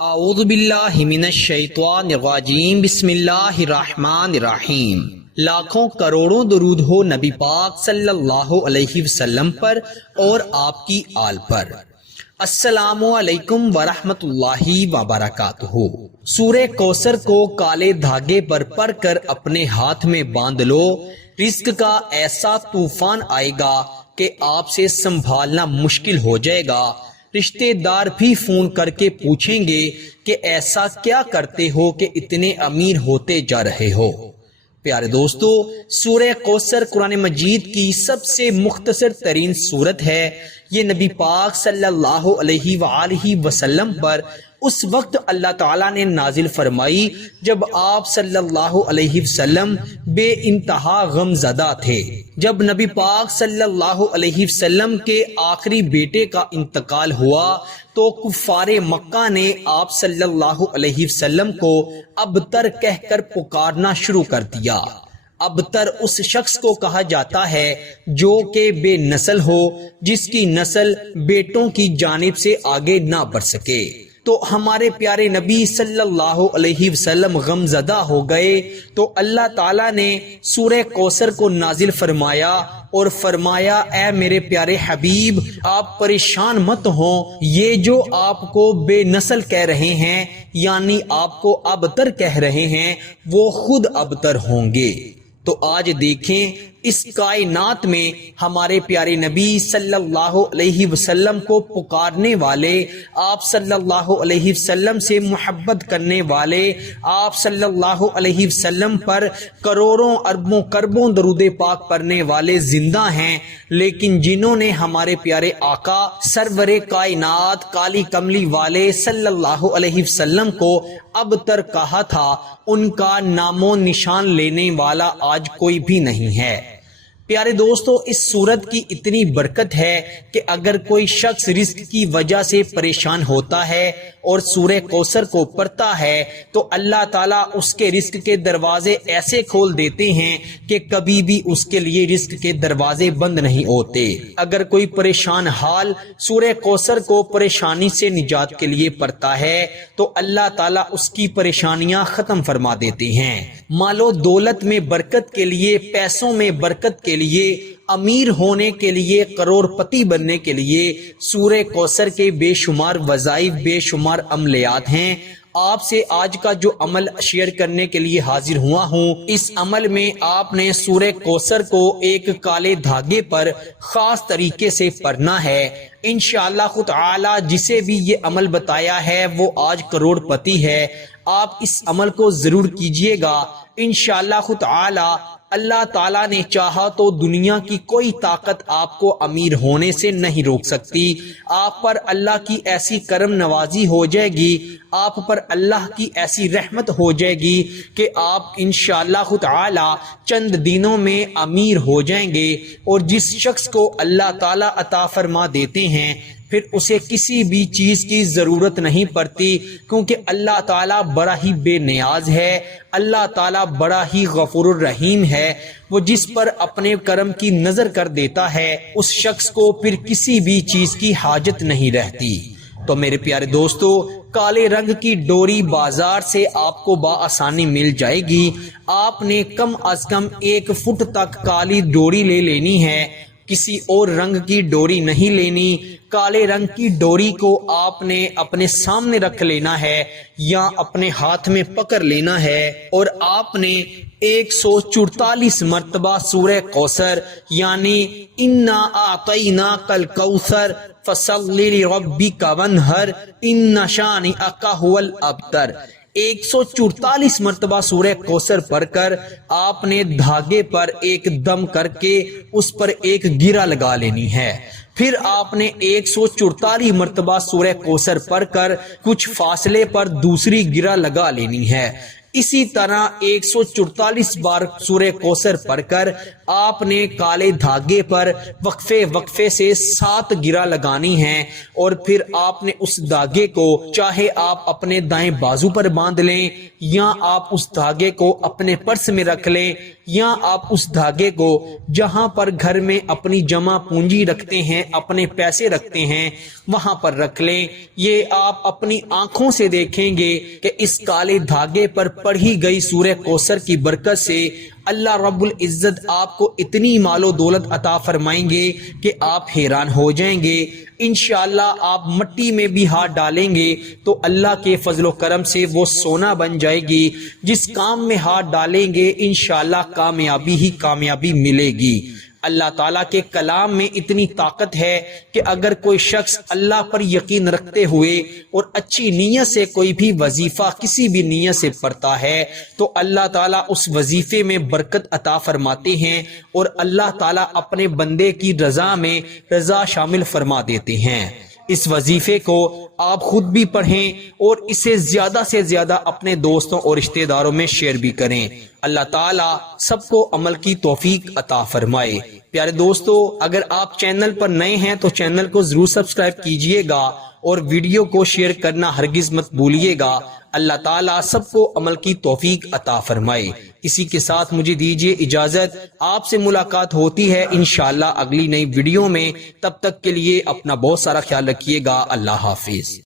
اعوذ باللہ من الشیطان الرجیم بسم اللہ الرحمن الرحیم۔ لاکھوں کروڑوں درود ہو نبی پاک صلی اللہ علیہ وسلم پر اور آپ کی آل پر۔ السلام علیکم ورحمۃ اللہ وبرکاتہ۔ سورہ کوثر کو کالے دھاگے پر پڑھ کر اپنے ہاتھ میں باندھ لو، رزق کا ایسا طوفان آئے گا کہ آپ سے سنبھالنا مشکل ہو جائے گا۔ رشتے دار بھی فون کر کے پوچھیں گے کہ ایسا کیا کرتے ہو کہ اتنے امیر ہوتے جا رہے ہو۔ پیارے دوستو، سورہ کوثر قرآن مجید کی سب سے مختصر ترین سورت ہے۔ یہ نبی پاک صلی اللہ علیہ وآلہ وسلم پر اس وقت اللہ تعالیٰ نے نازل فرمائی جب آپ صلی اللہ علیہ وسلم بے انتہا غم زدہ تھے۔ جب نبی پاک صلی اللہ علیہ وسلم کے آخری بیٹے کا انتقال ہوا تو کفار مکہ نے آپ صلی اللہ علیہ وسلم کو ابتر کہہ کر پکارنا شروع کر دیا۔ ابتر اس شخص کو کہا جاتا ہے جو کہ بے نسل ہو، جس کی نسل بیٹوں کی جانب سے آگے نہ بڑھ سکے۔ تو ہمارے پیارے نبی صلی اللہ علیہ وسلم غمزدہ ہو گئے تو اللہ تعالیٰ نے سورہ کوثر کو نازل فرمایا اور فرمایا، اے میرے پیارے حبیب، آپ پریشان مت ہوں، یہ جو آپ کو بے نسل کہہ رہے ہیں یعنی آپ کو ابتر کہہ رہے ہیں، وہ خود ابتر ہوں گے۔ تو آج دیکھیں اس کائنات میں ہمارے پیارے نبی صلی اللہ علیہ وسلم کو پکارنے والے، آپ صلی اللہ علیہ وسلم سے محبت کرنے والے، آپ صلی اللہ علیہ وسلم پر کروڑوں اربوں کربوں درود پاک پڑھنے والے زندہ ہیں، لیکن جنہوں نے ہمارے پیارے آقا سرور کائنات کالی کملی والے صلی اللہ علیہ وسلم کو ابتر کہا تھا، ان کا نام و نشان لینے والا آج کوئی بھی نہیں ہے۔ پیارے دوستو، اس سورت کی اتنی برکت ہے کہ اگر کوئی شخص رزق کی وجہ سے پریشان ہوتا ہے اور سورہ کوثر کو پڑھتا ہے تو اللہ تعالیٰ اس کے رزق کے دروازے ایسے کھول دیتے ہیں کہ کبھی بھی اس کے لیے رزق کے دروازے بند نہیں ہوتے۔ اگر کوئی پریشان حال سورہ کوثر کو پریشانی سے نجات کے لیے پڑھتا ہے تو اللہ تعالیٰ اس کی پریشانیاں ختم فرما دیتے ہیں۔ مال و دولت میں برکت کے لیے، پیسوں میں برکت کے لیے، امیر ہونے کے لیے، کروڑ پتی بننے کے لیے سورہ کوثر کے بے شمار وظائف، بے شمار عملیات ہیں۔ آپ سے آج کا جو عمل شیئر کرنے کے لیے حاضر ہوا ہوں، اس عمل میں آپ نے سورہ کوثر کو ایک کالے دھاگے پر خاص طریقے سے پڑھنا ہے۔ انشاءاللہ خود تعالی جسے بھی یہ عمل بتایا ہے وہ آج کروڑ پتی ہے۔ آپ اس عمل کو ضرور کیجئے گا۔ انشاءاللہ خود تعالی اللہ تعالیٰ نے چاہا تو دنیا کی کوئی طاقت آپ کو امیر ہونے سے نہیں روک سکتی۔ آپ پر اللہ کی ایسی کرم نوازی ہو جائے گی، آپ پر اللہ کی ایسی رحمت ہو جائے گی کہ آپ انشاءاللہ خود تعالی چند دنوں میں امیر ہو جائیں گے۔ اور جس شخص کو اللہ تعالیٰ عطا فرما دیتے ہیں پھر اسے کسی بھی چیز کی ضرورت نہیں پڑتی، کیونکہ اللہ تعالیٰ بڑا ہی بے نیاز ہے، اللہ تعالیٰ بڑا ہی غفور الرحیم ہے۔ وہ جس پر اپنے کرم کی نظر کر دیتا ہے اس شخص کو پھر کسی بھی چیز کی حاجت نہیں رہتی۔ تو میرے پیارے دوستو، کالے رنگ کی ڈوری بازار سے آپ کو بآسانی مل جائے گی۔ آپ نے کم از کم 1 فٹ تک کالی ڈوری لے لینی ہے، کسی اور رنگ کی ڈوری نہیں لینی۔ کالے رنگ کی ڈوری کو آپ نے اپنے سامنے رکھ لینا ہے یا اپنے ہاتھ میں پکڑ لینا ہے اور آپ نے 144 مرتبہ سورہ کوثر یعنی انا اعطیناک الکوثر فصلی لربک وانحر ان شانئک ھو الابتر، 144 مرتبہ سورہ کوثر پڑھ کر آپ نے دھاگے پر ایک دم کر کے اس پر ایک گرہ لگا لینی ہے۔ پھر آپ نے 144 مرتبہ سورہ کوثر پڑھ کر کچھ فاصلے پر دوسری گرہ لگا لینی ہے۔ اسی طرح 144 بار سورہ کوثر پڑھ کر آپ نے کالے دھاگے پر وقفے سے 7 گرہ لگانی ہیں، اور پھر آپ نے اس دھاگے کو چاہے آپ اپنے دائیں بازو پر باندھ لیں، یا آپ اس دھاگے کو اپنے پرس میں رکھ لیں، یا آپ اس دھاگے کو جہاں پر گھر میں اپنی جمع پونجی رکھتے ہیں، اپنے پیسے رکھتے ہیں، وہاں پر رکھ لیں۔ یہ آپ اپنی آنکھوں سے دیکھیں گے کہ اس کالے دھاگے پر پڑھی گئی سورہ کوثر کی برکت سے اللہ رب العزت آپ کو اتنی مال و دولت عطا فرمائیں گے کہ آپ حیران ہو جائیں گے۔ انشاءاللہ آپ مٹی میں بھی ہاتھ ڈالیں گے تو اللہ کے فضل و کرم سے وہ سونا بن جائے گی۔ جس کام میں ہاتھ ڈالیں گے انشاءاللہ کامیابی ہی کامیابی ملے گی۔ اللہ تعالیٰ کے کلام میں اتنی طاقت ہے کہ اگر کوئی شخص اللہ پر یقین رکھتے ہوئے اور اچھی نیت سے کوئی بھی وظیفہ کسی بھی نیت سے پڑھتا ہے تو اللہ تعالیٰ اس وظیفے میں برکت عطا فرماتے ہیں، اور اللہ تعالیٰ اپنے بندے کی رضا میں رضا شامل فرما دیتے ہیں۔ اس وظیفے کو آپ خود بھی پڑھیں اور اسے زیادہ سے زیادہ اپنے دوستوں اور رشتہ داروں میں شیئر بھی کریں۔ اللہ تعالیٰ سب کو عمل کی توفیق عطا فرمائے۔ پیارے دوستو، اگر آپ چینل پر نئے ہیں تو چینل کو ضرور سبسکرائب کیجئے گا اور ویڈیو کو شیئر کرنا ہرگز مت بھولیے گا۔ اللہ تعالیٰ سب کو عمل کی توفیق عطا فرمائے۔ اسی کے ساتھ مجھے دیجیے اجازت، آپ سے ملاقات ہوتی ہے انشاءاللہ اگلی نئی ویڈیو میں۔ تب تک کے لیے اپنا بہت سارا خیال رکھیے گا۔ اللہ حافظ۔